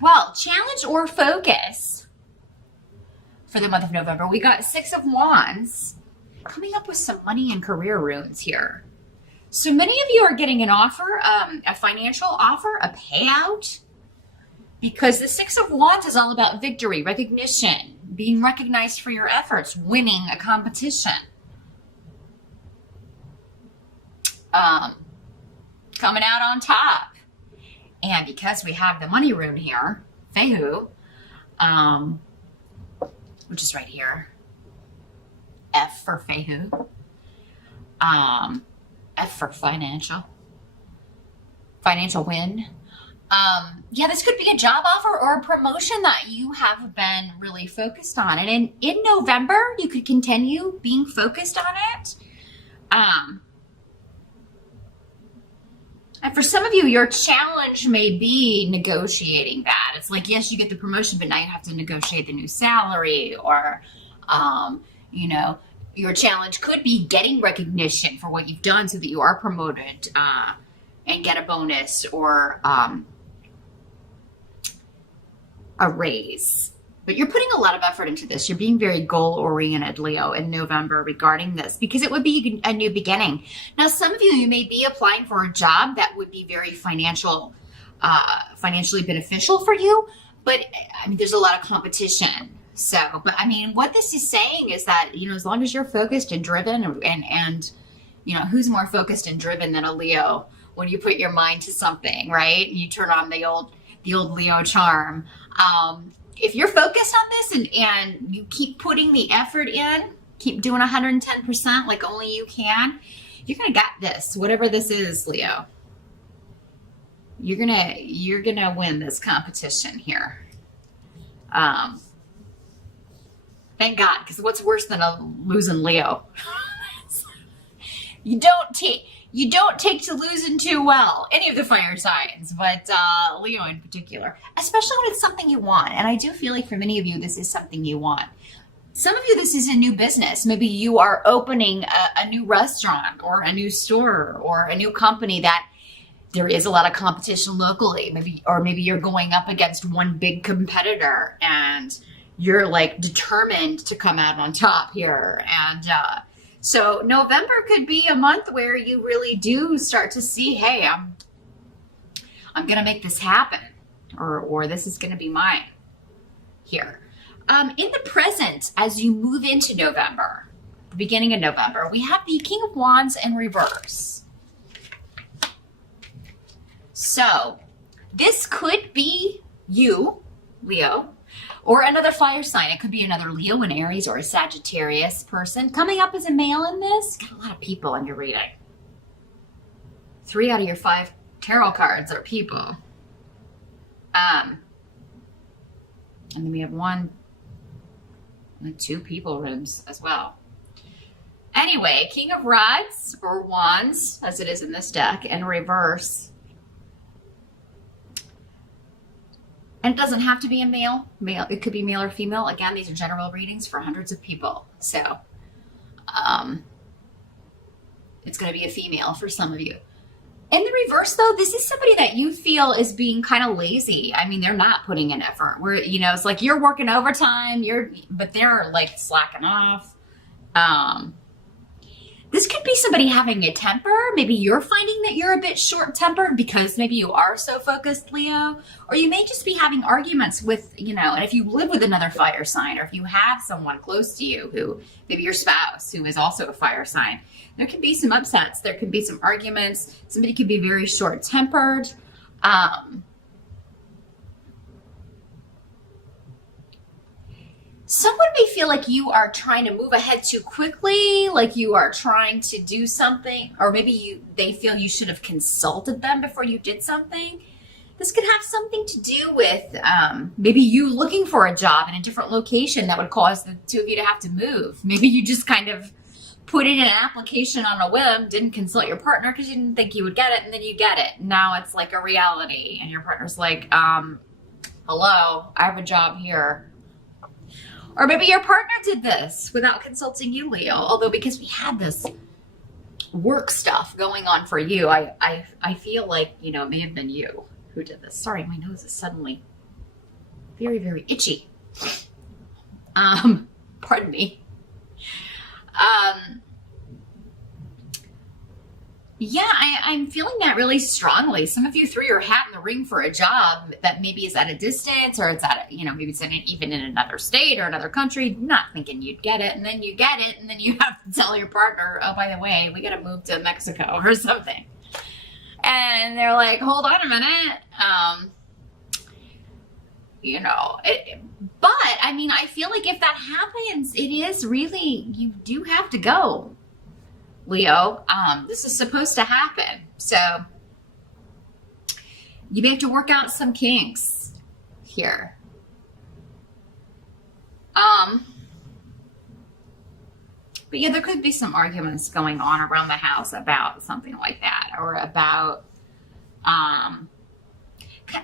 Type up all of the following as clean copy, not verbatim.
Well, challenge or focus for the month of November. We got Six of Wands coming up with some money and career runes here. So many of you are getting an offer, a financial offer, a payout, because the Six of Wands is all about victory, recognition, being recognized for your efforts, winning a competition. Coming out on top. And because we have the money rune here, Fehu, which is right here, F for Fehu, F for financial win. Yeah, this could be a job offer or a promotion that you have been really focused on. And in November, you could continue being focused on it. And for some of you, your challenge may be negotiating that. It's like, yes, you get the promotion, but now you have to negotiate the new salary, or, your challenge could be getting recognition for what you've done so that you are promoted and get a bonus or a raise. But you're putting a lot of effort into this. You're being very goal-oriented, Leo, in November regarding this, because it would be a new beginning. Now, some of you may be applying for a job that would be very financially beneficial for you, but I mean, there's a lot of competition. So, but I mean, what this is saying is that, as long as you're focused and driven and who's more focused and driven than a Leo when you put your mind to something, right? You turn on the old Leo charm. If you're focused on this and you keep putting the effort in, keep doing 110% like only you can, you're going to get this, whatever this is, Leo. You're going to win this competition here. Thank God, because what's worse than a losing Leo? You don't take to losing too well, any of the fire signs, but Leo in particular, especially when it's something you want. And I do feel like for many of you, this is something you want. Some of you, this is a new business. Maybe you are opening a new restaurant or a new store or a new company that there is a lot of competition locally. Maybe you're going up against one big competitor and you're like determined to come out on top here. And so November could be a month where you really do start to see, hey, I'm going to make this happen, or this is going to be mine here. In the present, as you move into November, the beginning of November, we have the King of Wands in reverse. So this could be you, Leo, or another fire sign. It could be another Leo, an Aries, or a Sagittarius person. Coming up as a male in this, got a lot of people in your reading. 3 out of your 5 tarot cards are people. And then we have 2 people rooms as well. Anyway, King of Rods, or Wands, as it is in this deck, in reverse. And it doesn't have to be a male. It could be male or female. Again, these are general readings for hundreds of people. So it's going to be a female for some of you. In the reverse, though, this is somebody that you feel is being kind of lazy. I mean, they're not putting in effort. It's like you're working overtime, but they're like slacking off. This could be somebody having a temper. Maybe you're finding that you're a bit short-tempered because maybe you are so focused, Leo. Or you may just be having arguments with, and if you live with another fire sign, or if you have someone close to you who, maybe your spouse, who is also a fire sign, there can be some upsets. There can be some arguments. Somebody could be very short-tempered. Someone may feel like you are trying to move ahead too quickly, like you are trying to do something, or maybe they feel you should have consulted them before you did something. This could have something to do with maybe you looking for a job in a different location that would cause the two of you to have to move. Maybe you just kind of put in an application on a whim, didn't consult your partner because you didn't think you would get it, and then you get it. Now it's like a reality, and your partner's like, hello, I have a job here. Or maybe your partner did this without consulting you, Leo. Although because we had this work stuff going on for you, I feel like, it may have been you who did this. Sorry, my nose is suddenly very, very itchy. Pardon me. Yeah, I'm feeling that really strongly. Some of you threw your hat in the ring for a job that maybe is at a distance, or it's at, maybe it's even in another state or another country, not thinking you'd get it. And then you get it, and then you have to tell your partner, oh, by the way, we got to move to Mexico or something. And they're like, hold on a minute. But I mean, I feel like if that happens, it is really, you do have to go, Leo. This is supposed to happen. So you may have to work out some kinks here. But yeah, there could be some arguments going on around the house about something like that, or about,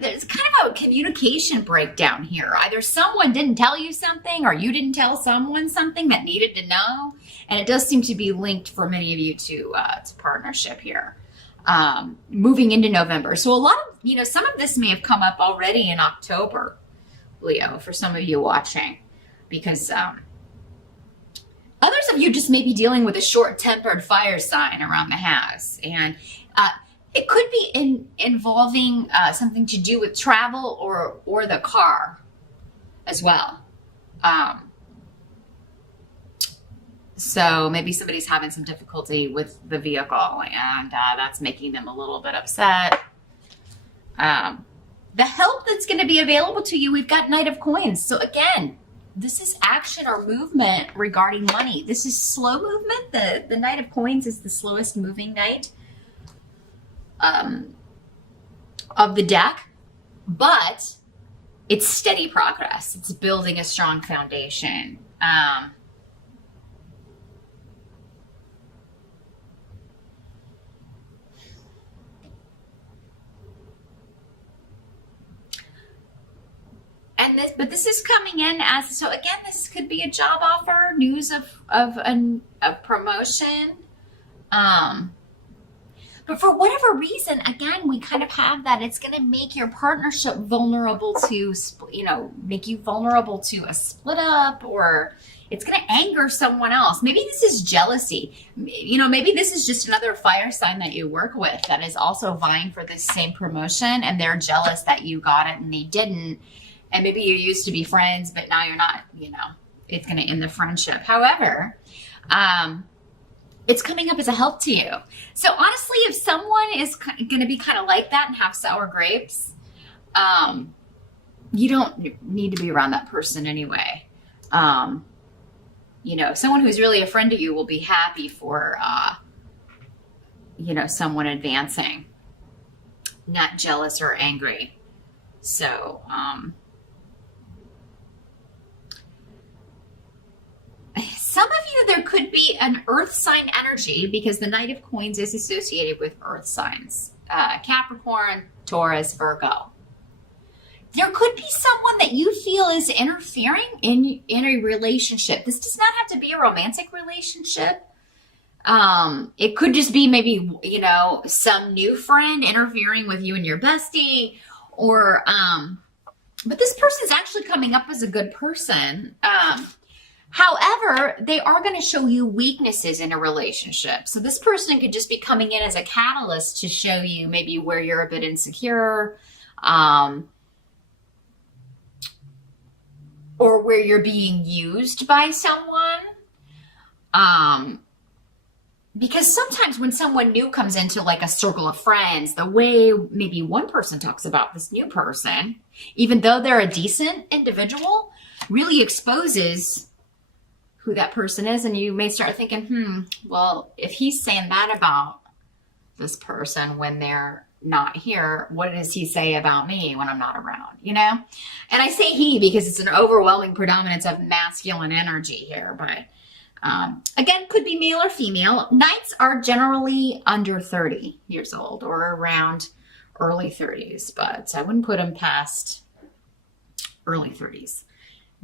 there's kind of a communication breakdown here. Either someone didn't tell you something, or you didn't tell someone something that needed to know. And it does seem to be linked for many of you to partnership here, moving into November. So a lot of, some of this may have come up already in October, Leo, for some of you watching, because others of you just may be dealing with a short-tempered fire sign around the house. And it could be involving something to do with travel or the car as well. So maybe somebody's having some difficulty with the vehicle, and that's making them a little bit upset. The help that's going to be available to you, we've got Knight of Coins. So again, this is action or movement regarding money. This is slow movement. The Knight of Coins is the slowest moving knight of the deck, but it's steady progress. It's building a strong foundation. But this is coming in as, so again, this could be a job offer, news of promotion. But for whatever reason, again, we kind of have that it's going to make your partnership vulnerable to, make you vulnerable to a split up, or it's going to anger someone else. Maybe this is jealousy. Maybe this is just another fire sign that you work with that is also vying for this same promotion, and they're jealous that you got it and they didn't. And maybe you used to be friends, but now you're not, it's going to end the friendship. However, it's coming up as a help to you. So honestly, if someone is going to be kind of like that and have sour grapes, you don't need to be around that person anyway. Someone who's really a friend to you will be happy for, someone advancing, not jealous or angry. So, some of you, there could be an earth sign energy, because the Knight of Coins is associated with earth signs. Capricorn, Taurus, Virgo. There could be someone that you feel is interfering in a relationship. This does not have to be a romantic relationship. It could just be maybe, some new friend interfering with you and your bestie, or, but this person's actually coming up as a good person. However, they are going to show you weaknesses in a relationship. So this person could just be coming in as a catalyst to show you maybe where you're a bit insecure, or where you're being used by someone. Because sometimes when someone new comes into like a circle of friends, the way maybe one person talks about this new person, even though they're a decent individual, really exposes who that person is. And you may start thinking, well, if he's saying that about this person when they're not here, what does he say about me when I'm not around, And I say he because it's an overwhelming predominance of masculine energy here, but again, could be male or female. Knights are generally under 30 years old or around early 30s, but I wouldn't put them past early 30s.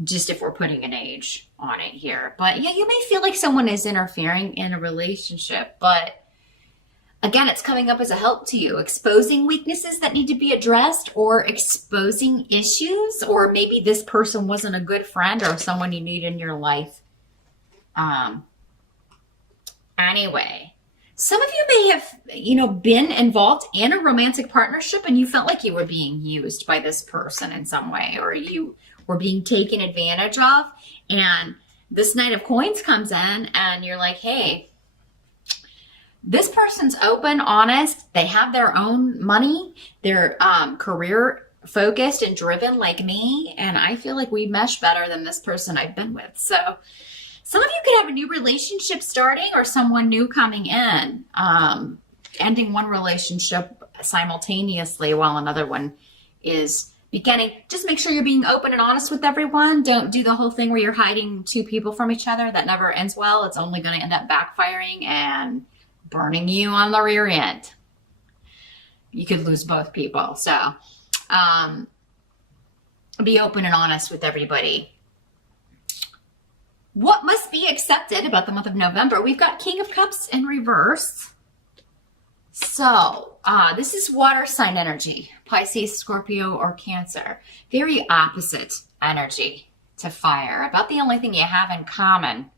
Just if we're putting an age on it here. But yeah, you may feel like someone is interfering in a relationship, but Again, it's coming up as a help to you, exposing weaknesses that need to be addressed or exposing issues, or maybe this person wasn't a good friend or someone you need in your life. Anyway, some of you may have, been involved in a romantic partnership and you felt like you were being used by this person in some way, or you were being taken advantage of. And this Knight of Coins comes in and you're like, hey, this person's open, honest. They have their own money. They're career focused and driven like me. And I feel like we mesh better than this person I've been with. So some of you could have a new relationship starting or someone new coming in, ending one relationship simultaneously while another one is beginning. Just make sure you're being open and honest with everyone. Don't do the whole thing where you're hiding two people from each other. That never ends well. It's only going to end up backfiring and burning you on the rear end. You could lose both people. So be open and honest with everybody. What must be accepted about the month of November? We've got King of Cups in reverse. So this is water sign energy, Pisces, Scorpio, or Cancer. Very opposite energy to fire. About the only thing you have in common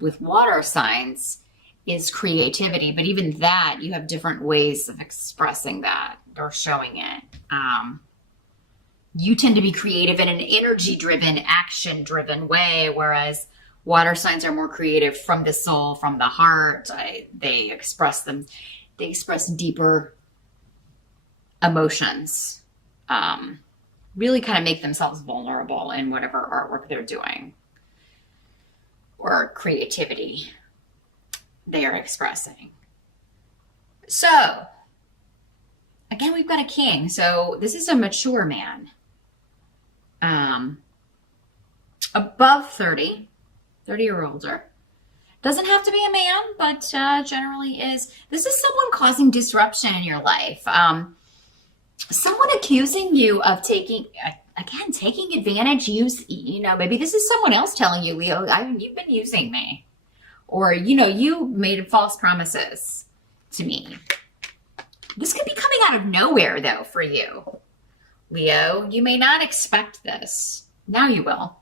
with water signs is creativity, but even that, you have different ways of expressing that or showing it. You tend to be creative in an energy-driven, action-driven way, whereas water signs are more creative from the soul, from the heart. They express deeper emotions, really kind of make themselves vulnerable in whatever artwork they're doing or creativity they are expressing. So again, we've got a king. So this is a mature man, above 30 or older. Doesn't have to be a man, but generally is. This is someone causing disruption in your life. Someone accusing you of taking advantage. Maybe this is someone else telling you, Leo, you've been using me. Or, you made false promises to me. This could be coming out of nowhere, though, for you, Leo. You may not expect this. Now you will.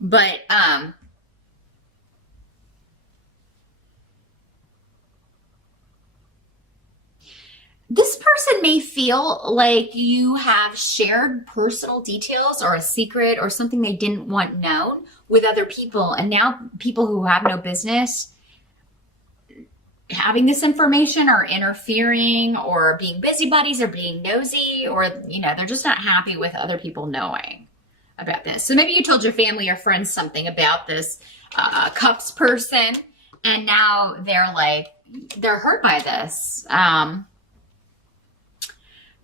But, this person may feel like you have shared personal details or a secret or something they didn't want known with other people. And now people who have no business having this information are interfering or being busybodies or being nosy, or, they're just not happy with other people knowing about this. So maybe you told your family or friends something about this Cups person, and now they're hurt by this.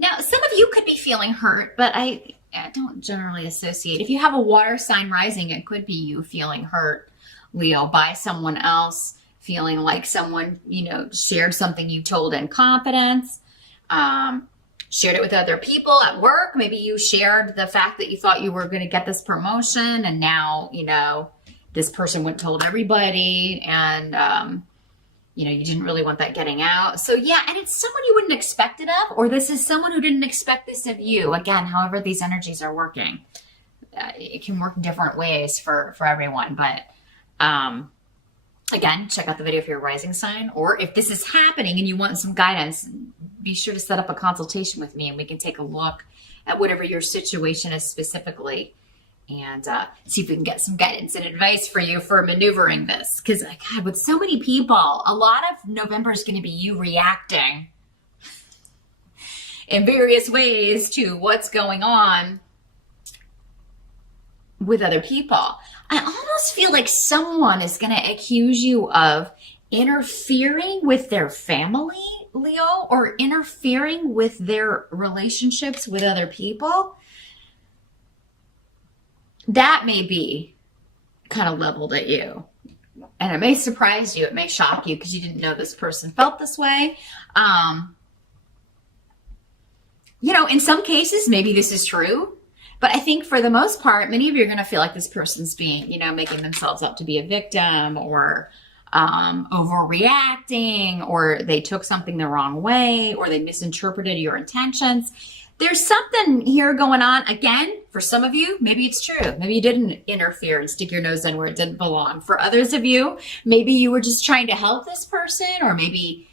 Now, some of you could be feeling hurt, but I don't generally associate. If you have a water sign rising, it could be you feeling hurt, Leo, by someone else, feeling like someone, shared something you told in confidence, shared it with other people at work. Maybe you shared the fact that you thought you were going to get this promotion, and now, this person went and told everybody, and you didn't really want that getting out. So yeah, and it's someone you wouldn't expect it of, or this is someone who didn't expect this of you. Again, however these energies are working, it can work different ways for everyone. But again, check out the video for your rising sign, or if this is happening and you want some guidance, be sure to set up a consultation with me and we can take a look at whatever your situation is specifically, and see if we can get some guidance and advice for you for maneuvering this. Because, God, with so many people, a lot of November is going to be you reacting in various ways to what's going on with other people. I almost feel like someone is going to accuse you of interfering with their family, Leo, or interfering with their relationships with other people. That may be kind of leveled at you. And it may surprise you. It may shock you because you didn't know this person felt this way. In some cases, maybe this is true. But I think for the most part, many of you are going to feel like this person's being, making themselves up to be a victim, or overreacting, or they took something the wrong way, or they misinterpreted your intentions. There's something here going on. Again, for some of you, maybe it's true. Maybe you didn't interfere and stick your nose in where it didn't belong. For others of you, maybe you were just trying to help this person, or maybe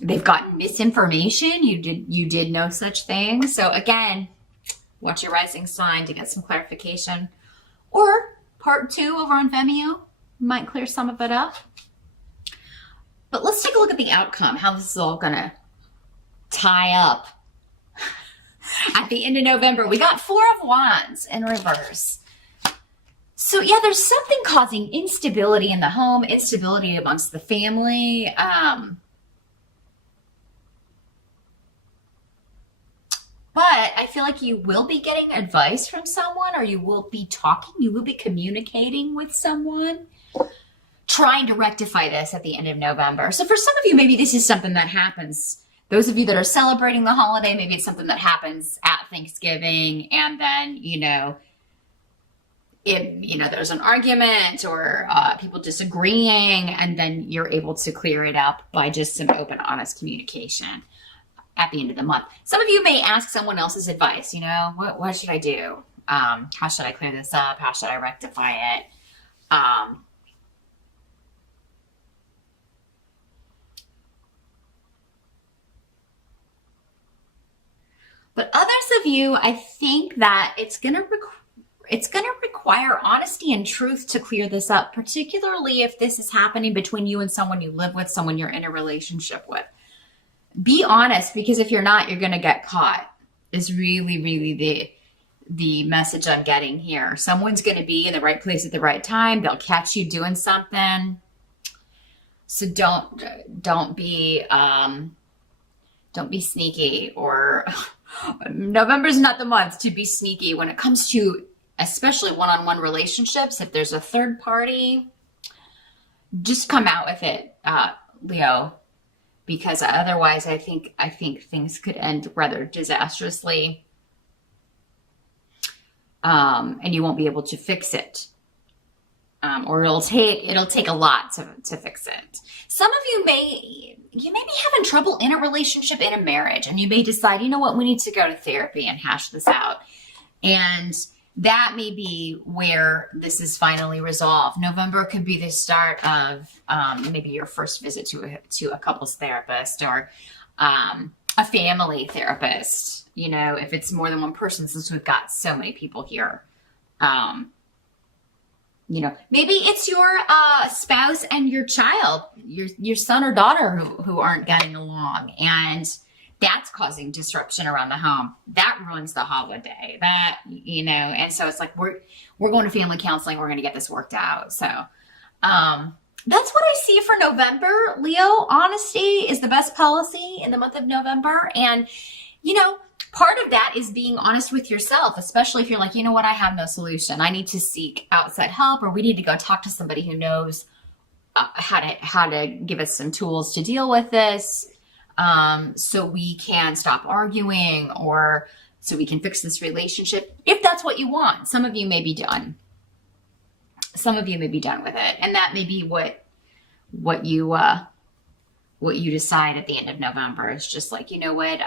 they've gotten misinformation. You did no such thing. So again, watch your rising sign to get some clarification. Or part 2 over on Vimeo might clear some of it up. But let's take a look at the outcome, how this is all gonna tie up. At the end of November, we got 4 of Wands in reverse. So yeah, there's something causing instability in the home, instability amongst the family. But I feel like you will be getting advice from someone, or you will be talking, you will be communicating with someone, trying to rectify this at the end of November. So for some of you, maybe this is something that happens. Those of you that are celebrating the holiday, maybe it's something that happens at Thanksgiving, and then, there's an argument, or people disagreeing, and then you're able to clear it up by just some open, honest communication at the end of the month. Some of you may ask someone else's advice, what should I do? How should I clear this up? How should I rectify it? But others of you, I think that it's going to require honesty and truth to clear this up, particularly if this is happening between you and someone you live with, someone you're in a relationship with. Be honest, because if you're not, you're going to get caught, is really, really the message I'm getting here. Someone's going to be in the right place at the right time. They'll catch you doing something. So don't be sneaky, or November's not the month to be sneaky when it comes to especially one-on-one relationships. If there's a third party, just come out with it, Leo, because otherwise I think things could end rather disastrously, and you won't be able to fix it, or it'll take a lot to fix it. Some of you may be having trouble in a relationship, in a marriage, and you may decide, you know what, we need to go to therapy and hash this out. And that may be where this is finally resolved. November could be the start of maybe your first visit to a couples therapist, or a family therapist, if it's more than one person, since we've got so many people here. Maybe it's your spouse and your child, your son or daughter who aren't getting along, and that's causing disruption around the home. That ruins the holiday. And so it's like we're going to family counseling. We're going to get this worked out. So that's what I see for November, Leo. Honesty is the best policy in the month of November, and part of that is being honest with yourself, especially if you're like, you know what, I have no solution. I need to seek outside help, or we need to go talk to somebody who knows how to give us some tools to deal with this, so we can stop arguing, or so we can fix this relationship, if that's what you want. Some of you may be done. Some of you may be done with it, and that may be what you decide at the end of November. It's just like, you know what,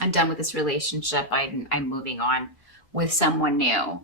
I'm done with this relationship. I'm moving on with someone new.